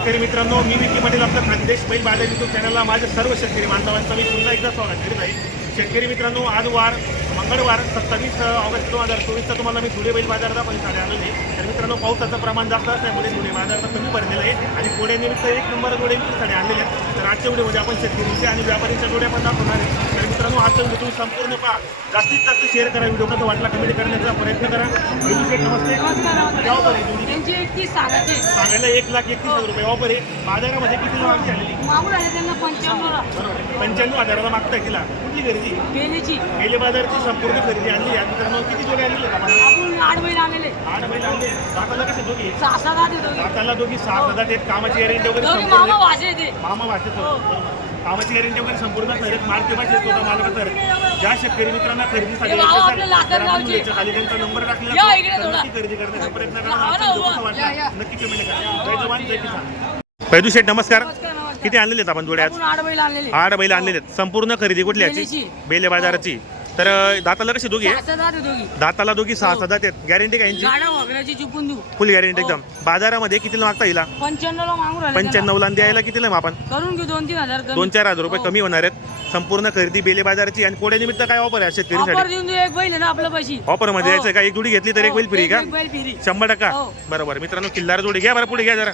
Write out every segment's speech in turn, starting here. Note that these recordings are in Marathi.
शेतकरी मित्रांनो मी विकी पाटील आपलं खानदेश बैल बाजार यूट्यूब चॅनलला माझ्या सर्व शेतकरी बांधवांचा मी पुन्हा एकदा स्वागत करीत आहे. शेतकरी मित्रांनो आज वार मंगळवार सत्तावीस ऑगस्ट दोन हजार चोवीसचा तुम्हाला मी धुळे बैल बाजाराचा पण साडे आलेले आहे. तर मित्रांनो पावसाचं प्रमाण जास्त असल्यामुळे धुळे बाजाराचा कमी भरलेला आहे आणि कोड्यानिमित्त एक नंबर जोडे साडे आणलेले आहेत. तर आजच्या व्हिडिओमध्ये आपण शेतकरीचे आणि व्यापारीच्या जोड्या पण दाखवणार आहे. मित्रांनो आजचा व्हिडिओ तुम्ही संपूर्ण पहा. जास्तीत जास्त शेअर करा व्हिडिओ कसा वाटला कमेंट करण्याचा प्रयत्न करा. नमस्ते. काय offer आहे तुमची? त्यांची एकतीस सांगायचे सांगायला एक लाख एकतीस हजार रुपये. ऑफर आहे. बाजारामध्ये किती मागणी आलेली? मागून आहे त्यांना पंच्याण्णवला बरोबर पंच्याण्णव हजाराला मागताय तिला. कुठली खरेदी? गेले बाजारची संपूर्ण खरेदी आणली. आहे मित्रांनो किती जोडे आणले आपण? आठ बैल आणलेले आठ बैल आणले. दाताला कसे दोघी? सहा दहा देतो दाताला दोघी सहा हजार आहेत. कामाची गॅरंटी वगैरे दोघी मामा ते मामा भाषेचं कामाची गॅरंटी वगैरे संपूर्ण आहेत मार्के भाषेत स्वतः मालकाचं आहे. ज्या शेतकरी मित्रांना खरेदीसाठी हे तर खाली त्यांचा नंबर टाकलेला तर. नक्की खरेदी करण्याचा प्रयत्न करा. नक्की कमेंट करा. जय जवान जय किसान. पैदू शेठ नमस्कार. किती आणलेले आहेत आपण जोड्या आज आपण आठ बैल आणलेले. आठ बैल आणलेले आहेत संपूर्ण खरेदी कुठली याची? बेलेची. बेले बाजाराची. तर दाताला कशी दोघी? आहे? दाताला दोघी सहा सहा दात आहेत. गॅरंटी का यांची? चुपून देऊ. फुल गॅरंटी हो. एकदम. बाजारामध्ये कितीला मागता येईल राहिले पंच्याण्णवला आणि द्यायला कितीला मग आपण. करून घेऊ दोन तीन हजार कमी. दोन चार हजार रुपये हो. कमी होणार आहेत. संपूर्ण खरेदी बेले बाजाराची आणि कोड्यानिमित्त काय ऑफर आहे ऑफर शेतकरीसाठी? देऊन देऊ एक बैल आहे ना ऑफरमध्ये हो. यायचं का? एक जोडी घेतली तर एक बैल फ्री का? एक बैल फ्री. शंभर टक्का. हो. बरोबर. मित्रांनो किल्लार जोडी घ्या बरं पुढे घ्या जरा.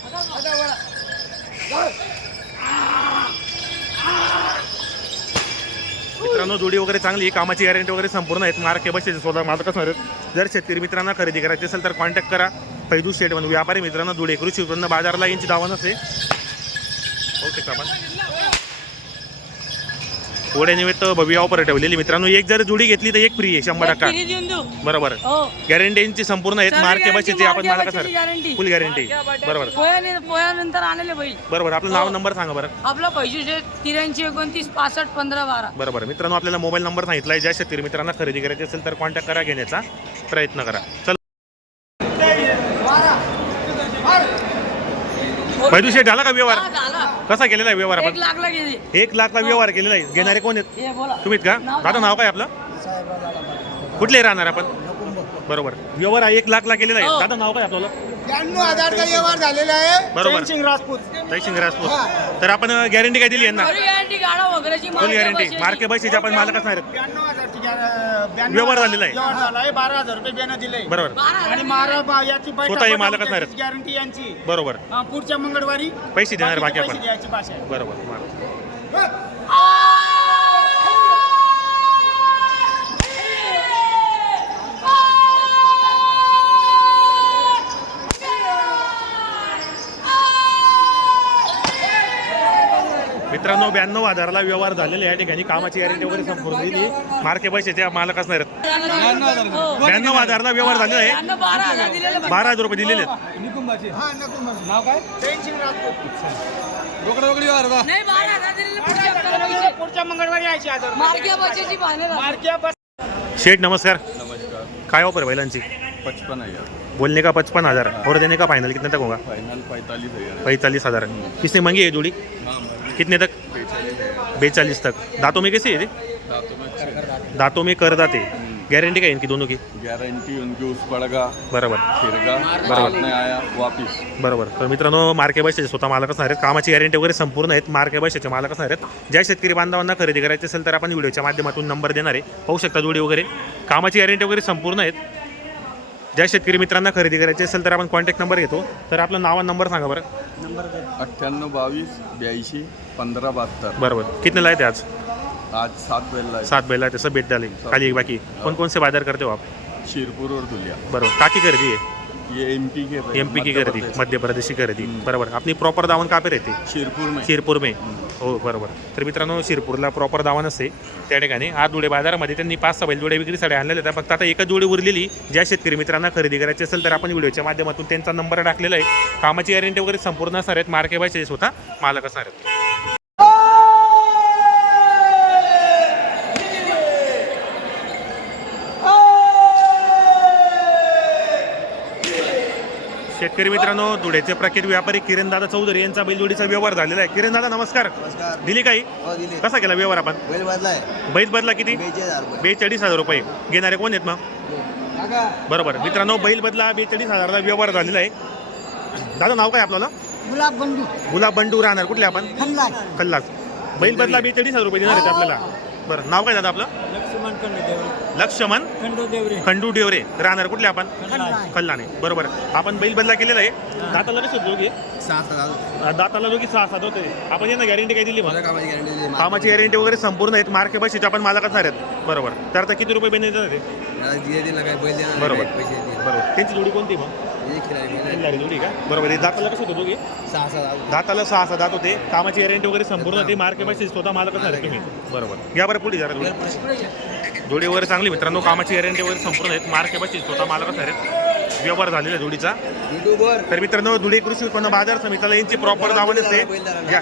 मित्रांनो जोडी वगैरे चांगली आहे, कामाची गॅरंटी वगैरे संपूर्ण आहेत. मार्के बसेचे स्वतः मालक असणार आहेत जर शेतकरी मित्रांना खरेदी करायची असेल तर कॉन्टॅक्ट करा. पैदू शेट म्हणून. व्यापारी मित्रांनो धुळे कृषी उत्पन्न बाजारला यांची दावा नसते होऊ शकता आपण निमित्त भव्य ऑफर ठेवलेली. मित्रांनो एक जर जोडी घेतली तर एक फ्री आहे शंभर टक्का. फ्री देऊन देऊ. बरोबर. हो. गॅरंटी यांची संपूर्ण आहेत. सर्व मार्के guarantee, बसेचे आपण मार्के मालक बसेची असणार guarantee. फुल गॅरंटी बरोबर. पोयानंतर बैल बरोबर. आपलं नाव नंबर सांगा बरं. आपला पैसे त्र्याऐंशी एकोणतीस पासष्ट पंधरा बारा. बरोबर. मित्रांनो आपल्याला मोबाईल नंबर सांगितला आहे. ज्या शेतकरी मित्रांना खरेदी करायची असेल तर कॉन्टॅक्ट करा घेण्याचा प्रयत्न करा. चल पैदू शेठ झाला का व्यवहार? हा, झाला कसा केलेला आहे व्यवहार एक आपण? लाखला गेली. एक लाखला व्यवहार केलेला आहे. घेणारे कोण आहेत? हे बोला. तुम्हीत का? दादा नाव काय आपलं? कुठले राहणार आपण? बरोबर. व्यवहार हा एक लाखला केलेला आहे. हो. दादा नाव काय आपल्याला ब्याण्णव हजारचा व्यवहार झालेला आहे. बरोबर. सिंग राजपूत. जयसिंग राजपूत. तर आपण गॅरंटी काय दिली यांना? फुल गॅरंटी मार्के बसेचे आपण मालक असणार आहेत ब्याण्णव हजारची गॅर- ब्याण्णव व्यवहार झालेला आहे. व्यवहार झाला आहे. बारा हजार रुपये बियाणं दिले. बरोबर. आणि मारा बा- याची स्वतः हे मालक असणार आहेत. गॅरंटी यांची. बरोबर. हा, पुढच्या मंगळवारी पैसे देणार बाकी आपण. पैसे द्यायची भाषा आहे बरोबर. बरोबर. मित्रांनो ब्याण्णव हजाराला व्यवहार झालेले या ठिकाणी कामाची गॅरंटी वगैरे संपूर्ण दिली. मार्के पैशाचे मालक असणार आहेत ब्याण्णव हजारला व्यवहार झालेला आहे. बारा हजार रुपये दिलेले आहेत. हा पैसे. शेठ नमस्कार. नमस्कार. काय ऑफर है बैलांची? पचपन हजार बोलने का पचपन हजार? और देने का फाइनल कितने तक होगा? फाइनल पैंतालीस हजार पैंतालीस हजार. किसने मांगी है जोड़ी कितने तक? बेचालीस तक. दांतों में कैसे है ये? दांतों में कर दाते। गारंटी का है इनकी दोनों की? गारंटी उनकी उस पड़गा बरोबर। बराबर. में आया वापिस। बरोबर। तर मित्रांनो मार्के बसेचे स्वतः मालक असणार आहेत कामाची गॅरंटी वगैरे संपूर्ण आहेत मार्के बसेचे मालक असणार आहेत ज्या शेतकरी बांधवांना खरेदी करायची असेल तर आपण व्हिडिओच्या माध्यमातून नंबर देणार आहे. पाहू शकता जोडी वगैरे. कामाची गॅरंटी वगैरे संपूर्ण आहेत. ज्या शेतकरी मित्रांना खरेदी करायची असेल तर आपण कॉन्टॅक्ट नंबर घेतो. तर आपलं नाव आणि नंबर सांगा बरं. अठ्ठ्याण्णव बावीस ब्याऐंशी पंधरा बहत्तर. बरोबर. कितने लाए थे आज? आज सात बेला सात बैला सब बेच डाले खाली एक बाकी. कौन कौन से बाजार करते हो आप? शिरपूर और धुलिया. बरोबर. काकी खरेदी है ये एमपी के भाई, एम पी की खरेदी। मध्य प्रदेश की खरेदी बरोबर. अपनी प्रॉपर दावण का पे रहते शिरपूर में. शिरपूर में. हो बरोबर. तर मित्रांनो शिरपूरला प्रॉपर दावण असते. त्या ठिकाणी आज जोडे बाजारामध्ये त्यांनी पाच सहा जोडे विक्रीसाठी आणलेले आहेत. फक्त आता एकच जोडी उरलेली ज्या शेतकरी मित्रांना खरेदी करायची असेल तर आपण व्हिडिओच्या माध्यमातून त्यांचा नंबर टाकलेला आहे. कामाची गॅरंटी वगैरे संपूर्ण असणार आहेत. मार्के बायचे स्वतः मालक असणार आहेत. शेतकरी मित्रांनो धुळ्याचे प्रख्यात व्यापारी किरणदादा चौधरी यांचा बैलजोडीचा व्यवहार झालेला आहे. किरणदादा नमस्कार. नमस्कार. दिली काही? हो दिले. कसा केला व्यवहार आपण? बैल बदलाय बैल बदला किती? बेचाळीस हजार रुपये. बेचाळीस हजार रुपये. घेणारे कोण आहेत मग? बरोबर. मित्रांनो बैल बदला बेचाळीस हजारला व्यवहार झालेला आहे. दादा नाव काय आपल्याला? गुलाब बंडू. गुलाब बंडू राहणार. कुठले आपण? खल्लास. कल्लास बैल बदला बेचाळीस हजार रुपये देणार आहेत आपल्याला. बरं. नाव काय दादा आपलं? लक्ष्मण लक्ष्मण खंडो देवरे. खंडू डेवरे राहणार कुठले आपण? खल्लास कल्लाने बरोबर. आपण बैल बदला केलेला आहे. दाताला कसं होतं दोघी? सहा सहा दाताला दोघी सहा सात होते. आपण यांना गॅरंटी काय दिली कामाची गॅरंटी कामाची गॅरंटी वगैरे संपूर्ण आहेत. मार्के बशीचे आपण मालकच झाले आहेत. बरोबर. तर आता किती रुपये बेने देतात बरोबर. पैसे बरोबर. त्यांची जोडी कोणती मग? हे आहे. जोडी का? बरोबर आहे दाताला कसं होतं दोघी? सहा सहा. दाताला सहा सहा दात होते. कामाची गॅरंटी वगैरे संपूर्ण होती मार्के बशी स्वतः मालकच झाले तुम्ही. बरोबर. या बरं पुढे जरा जोडी. जोडी वगैरे चांगली मित्रांनो. कामाची गॅरंटी वगैरे संपूर्ण आहेत. मार्के बशी स्वतः मालकच आहेत व्यवहार झालेला आहे जोडीचा. युट्यूबवर. तर मित्रांनो धुळे कृषी उत्पन्न बाजार समितीला यांची प्रॉपर नसते घ्या.